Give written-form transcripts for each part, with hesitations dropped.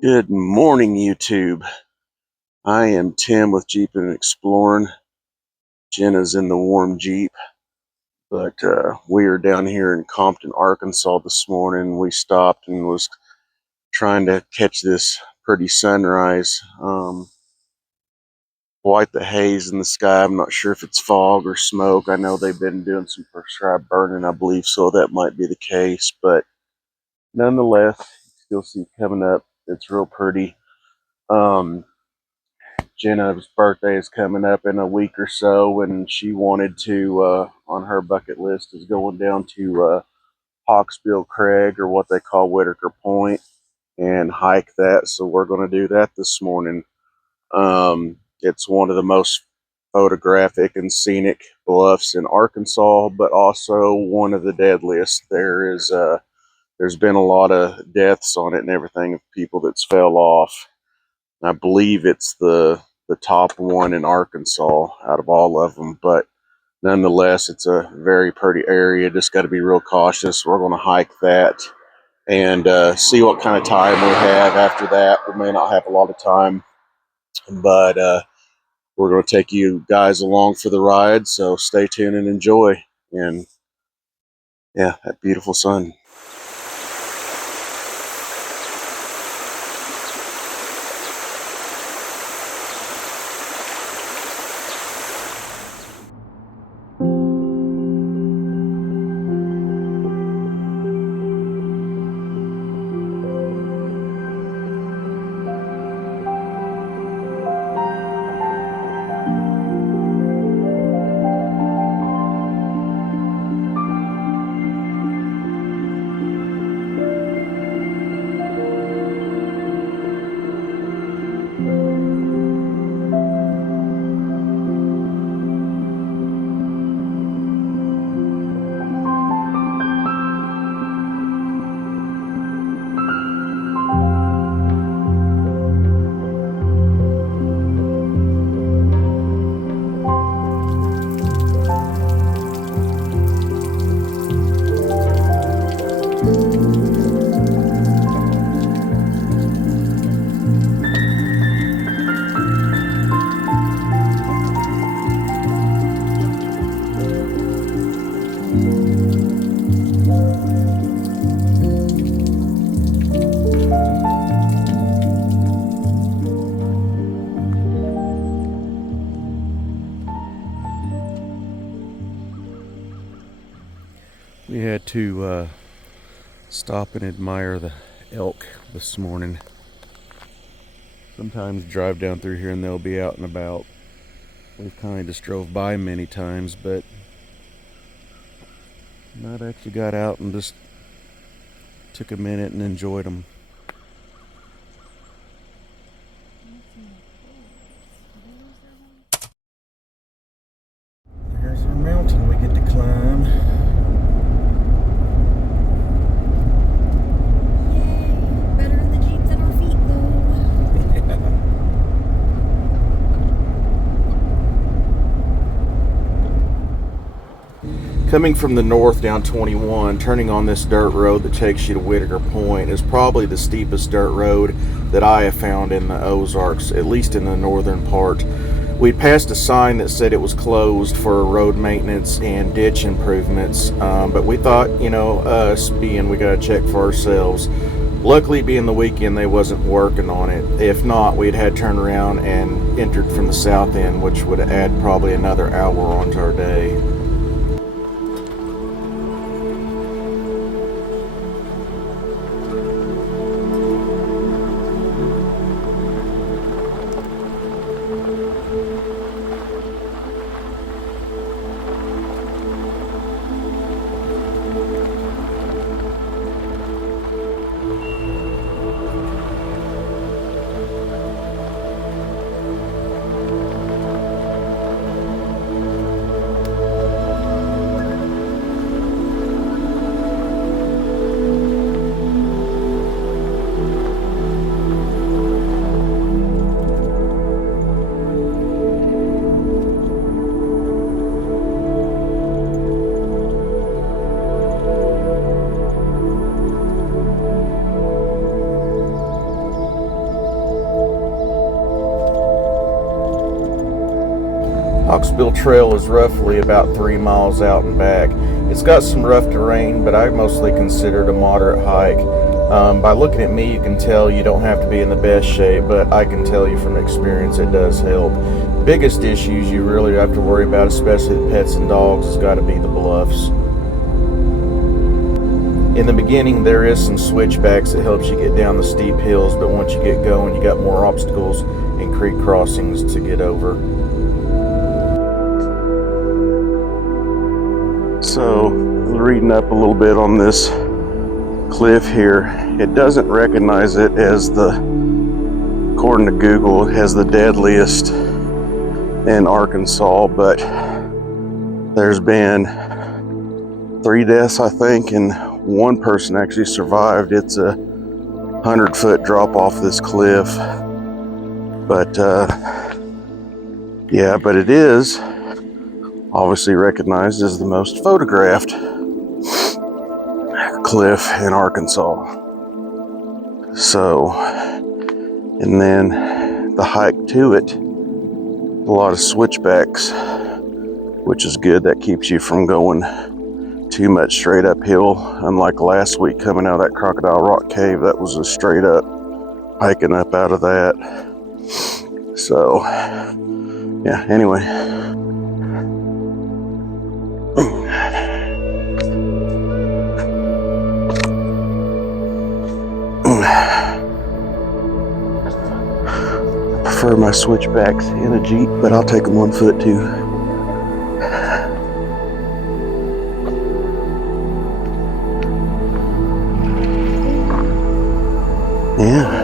Good morning, YouTube. I am Tim with jeepinandexplorin. Jenna's in the warm Jeep, but we are down here in Compton, Arkansas this morning. We stopped and was trying to catch this pretty sunrise. Quite the haze in the sky. I'm not sure if it's fog or smoke. I know they've been doing some prescribed burning, I believe, so that might be the case. But nonetheless, you still see it coming up. It's real pretty. Jenna's birthday is coming up in a week or so, and she wanted to, on her bucket list, is going down to Hawksbill Crag, or what they call Whitaker Point, and hike that. So we're going to do that this morning. It's one of the most photographic and scenic bluffs in Arkansas, but also one of the deadliest. There's been a lot of deaths on it and everything of people that's fell off. I believe it's the top one in Arkansas out of all of them, but nonetheless, it's a very pretty area. Just got to be real cautious. We're going to hike that and see what kind of time we have after that. We may not have a lot of time, but we're going to take you guys along for the ride. So stay tuned and enjoy. And yeah, that beautiful sun. We had to stop and admire the elk this morning. Sometimes drive down through here and they'll be out and about. We've kind of just drove by many times, but not actually got out and just took a minute and enjoyed them. There's our mountain we get to climb. Yay! Better in the Jeep than our feet, though. Coming from the north down 21, turning on this dirt road that takes you to Whitaker Point is probably the steepest dirt road that I have found in the Ozarks, at least in the northern part. We passed a sign that said it was closed for road maintenance and ditch improvements, but we thought, us being, we gotta check for ourselves. Luckily, being the weekend, they wasn't working on it. If not, we'd had turned around and entered from the south end, which would add probably another hour onto our day. Hawksbill Trail is roughly about 3 miles out and back. It's got some rough terrain, but I mostly consider it a moderate hike. By looking at me, you can tell you don't have to be in the best shape, but I can tell you from experience it does help. Biggest issues you really have to worry about, especially the pets and dogs, has got to be the bluffs. In the beginning, there is some switchbacks that helps you get down the steep hills, but once you get going, you got more obstacles and creek crossings to get over. So, reading up a little bit on this cliff here, it doesn't recognize it as according to Google, it has the deadliest in Arkansas, but there's been 3 deaths, I think, and 1 person actually survived. It's a 100-foot drop off this cliff, but yeah, but it is obviously recognized as the most photographed cliff in Arkansas. So, and then the hike to it, a lot of switchbacks, which is good. That keeps you from going too much straight uphill. Unlike last week coming out of that Crocodile Rock Cave, that was a straight up hiking up out of that. So, yeah, anyway. I prefer my switchbacks in a Jeep, but I'll take them on foot too. Yeah.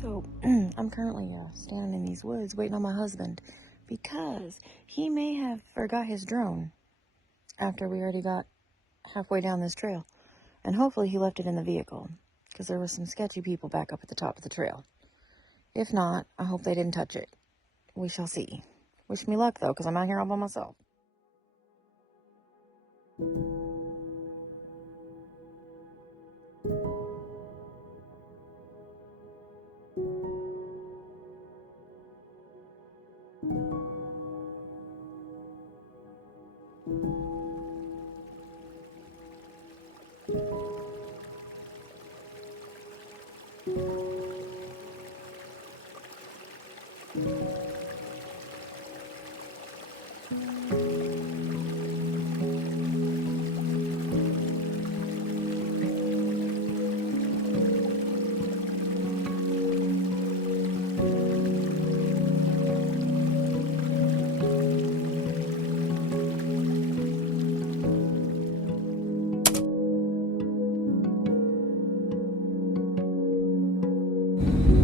So, I'm currently standing in these woods waiting on my husband because he may have forgot his drone after we already got halfway down this trail. And hopefully he left it in the vehicle because there were some sketchy people back up at the top of the trail. If not, I hope they didn't touch it. We shall see. Wish me luck, though, because I'm out here all by myself.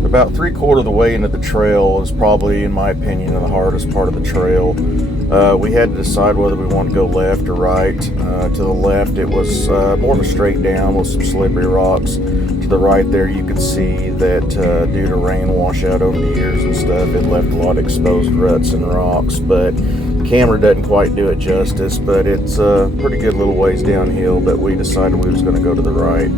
About 3/4 of the way into the trail is probably, in my opinion, the hardest part of the trail. We had to decide whether we want to go left or right. To the left, it was more of a straight down with some slippery rocks. To the right there, you could see that due to rain washout over the years and stuff, it left a lot of exposed ruts and rocks. But the camera doesn't quite do it justice, but it's a pretty good little ways downhill, but we decided we was going to go to the right.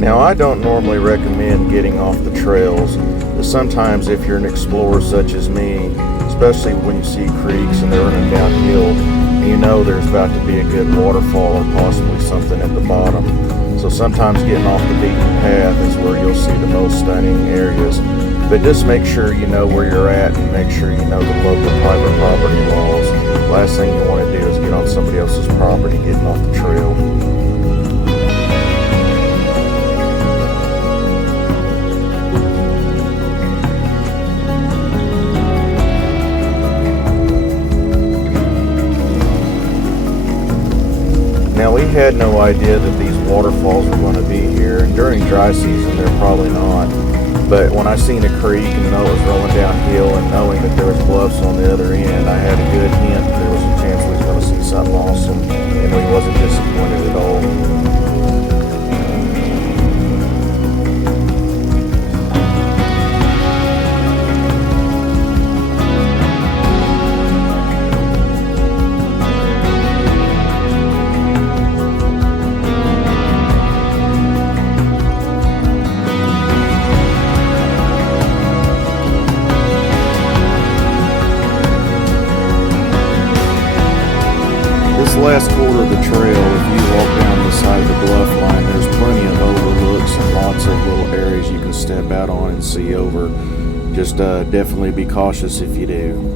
Now, I don't normally recommend getting off the trails, but sometimes if you're an explorer such as me, especially when you see creeks and they're running downhill, you know there's about to be a good waterfall or possibly something at the bottom. So sometimes getting off the beaten path is where you'll see the most stunning areas. But just make sure you know where you're at and make sure you know the local private property laws. Last thing you want to do is get on somebody else's property getting off the trail. had no idea that these waterfalls were going to be here, and during dry season they're probably not. But when I seen a creek and know it was rolling downhill, and knowing that there was bluffs on the other end, I had a good hint there was a chance we was going to see something awesome, and we wasn't disappointed at all. This last quarter of the trail, if you walk down the side of the bluff line, there's plenty of overlooks and lots of little areas you can step out on and see over. Just definitely be cautious if you do.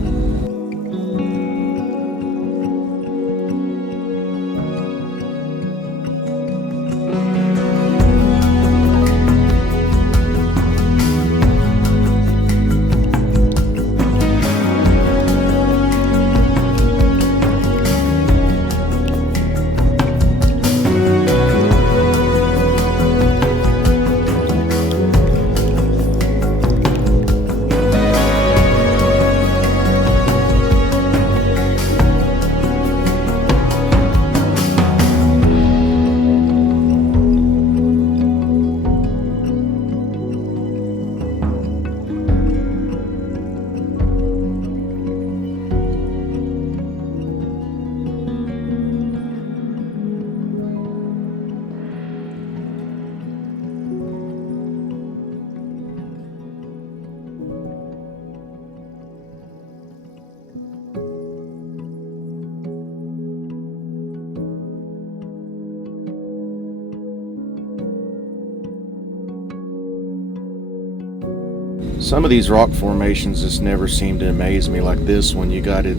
Some of these rock formations just never seem to amaze me, like this one. You got it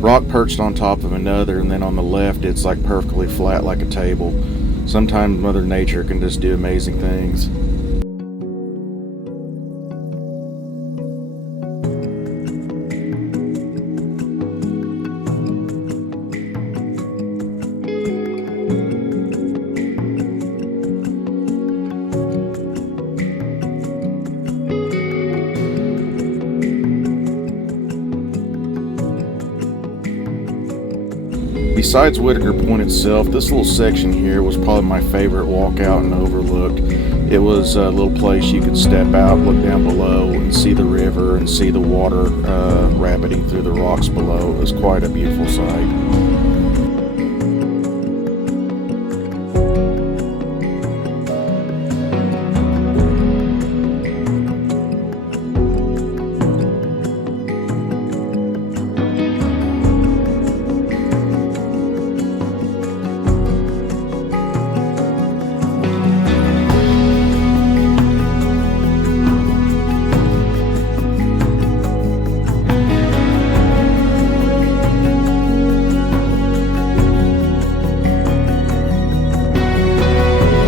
rock perched on top of another, and then on the left it's like perfectly flat like a table. Sometimes Mother Nature can just do amazing things. Besides Whitaker Point itself, this little section here was probably my favorite walkout and overlook. It was a little place you could step out, look down below, and see the river and see the water rabbiting through the rocks below. It was quite a beautiful sight.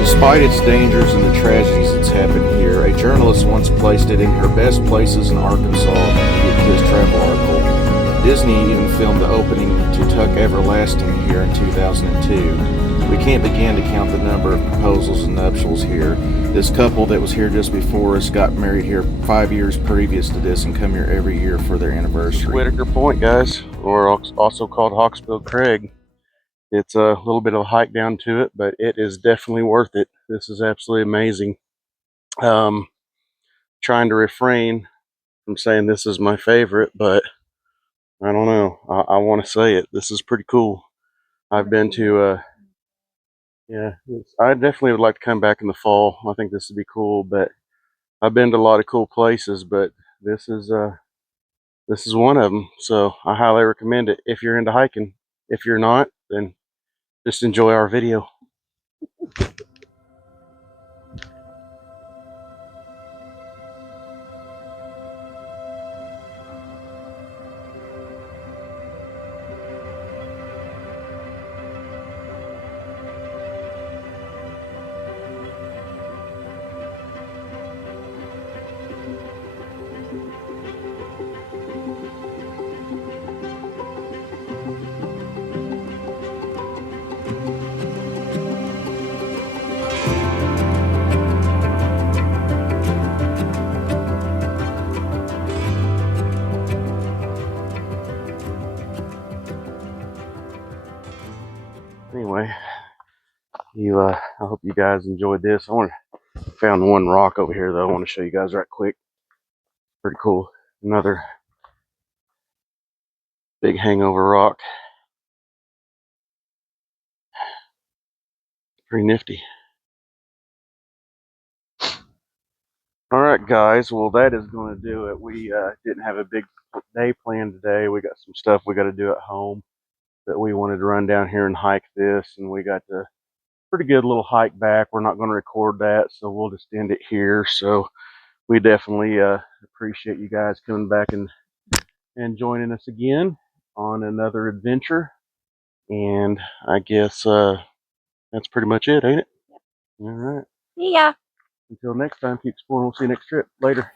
Despite its dangers and the tragedies that's happened here, a journalist once placed it in her best places in Arkansas in his travel article. Disney even filmed the opening to Tuck Everlasting here in 2002. We can't begin to count the number of proposals and nuptials here. This couple that was here just before us got married here 5 years previous to this and come here every year for their anniversary. Whitaker Point, guys, or also called Hawksbill Crag. It's a little bit of a hike down to it, but it is definitely worth it. This is absolutely amazing. Trying to refrain from saying this is my favorite, but I don't know. I want to say it. This is pretty cool. I've been to, yeah, I definitely would like to come back in the fall. I think this would be cool, but I've been to a lot of cool places, but this is one of them. So I highly recommend it if you're into hiking. If you're not, then just enjoy our video. I hope you guys enjoyed this. Found one rock over here though. I want to show you guys right quick. Pretty cool. Another big hangover rock. Pretty nifty. All right, guys. Well, that is going to do it. We didn't have a big day planned today. We got some stuff we got to do at home, but we wanted to run down here and hike this, and we got the pretty good little hike back. We're not going to record that, so we'll just end it here. So we definitely appreciate you guys coming back and joining us again on another adventure. And I guess that's pretty much it, ain't it? All right. Yeah. Until next time, keep exploring. We'll see you next trip. Later.